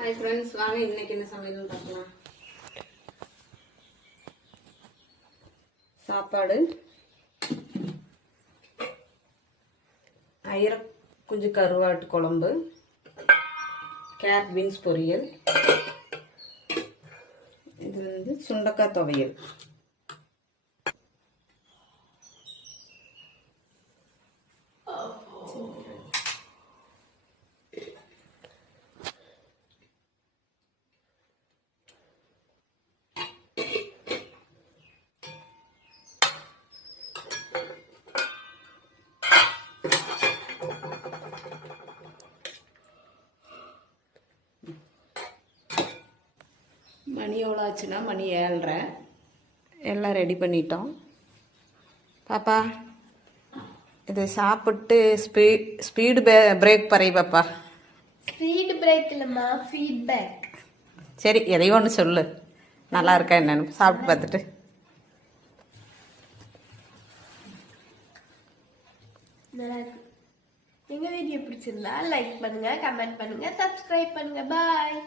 Hi friends, வாங்க இன்னைக்கு என்ன சமையல்னு பார்க்கலாம். சாப்பாடு, அயிரை குஞ்சு கருவாட்டு குழம்பு, கேரட் பீன்ஸ் பொரியல், இது வந்து சுண்டக்காய் துவையல். மணி எவ்வளோ ஆச்சுன்னா மணி 7:30. எல்லாம் ரெடி பண்ணிட்டோம். பாப்பா இது சாப்பிட்டு ஸ்பீடு பிரேக் பறைய பாப்பா. ஸ்பீடு பிரேக் இல்லைம்மா, ஃபீட்பேக். சரி, எதையும் ஒன்று சொல்லு, நல்லா இருக்கா என்னன்னு சாப்பிட்டு பார்த்துட்டு. நல்லா இருக்கு. எங்கள் வீடியோ பிடிச்சிருந்தா லைக் பண்ணுங்க, கமெண்ட் பண்ணுங்க, சப்ஸ்கிரைப் பண்ணுங்க. பாய்.